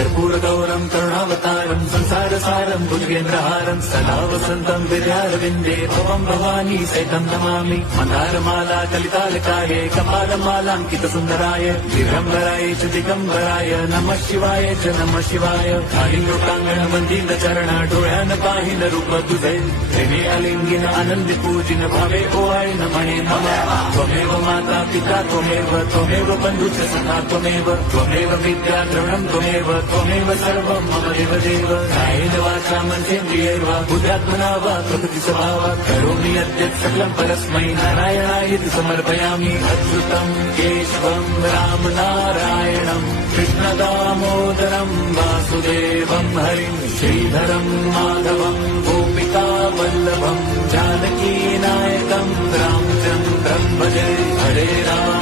कर्पूरगौरं करुणावतारं संसारसारं भुजगेन्द्रहारं सदा वसन्तं विद्यारविन्दे भवं भवानी सहितं नमामि। मन्दारमाला कलितालकाय कपालमालाङ्कितसुन्दराय दिगम्बराय च दिगम्बराय नमः शिवाय च नमः शिवाय। कालिलोकाङ्गण वन्दित चरण डोळ्यान पाहिन रूप तुझे प्रेमे अलिंगिन आनंदी पूजिन भावे ओवाळिन म्हणे मम त्वमेव माता पिता त्वमेव बन्धुश्च सखा त्वमेव विद्या द्रवणं त्वमेव सर्वं मम देवदेव। कायेन वाचा मनसेन्द्रियैर्वा बुद्ध्यात्मना वा प्रकृति स्वभावात् करोमि यद्यत् सकलं परस्मै नारायणाय समर्पयामि। अच्युतं केशवं राम नारायणं कृष्णदामोदरं वासुदेवं हरिं श्रीधरं माधवं गोपिका वल्लभं जानकी नायकं रामचन्द्रं भजे। हरे राम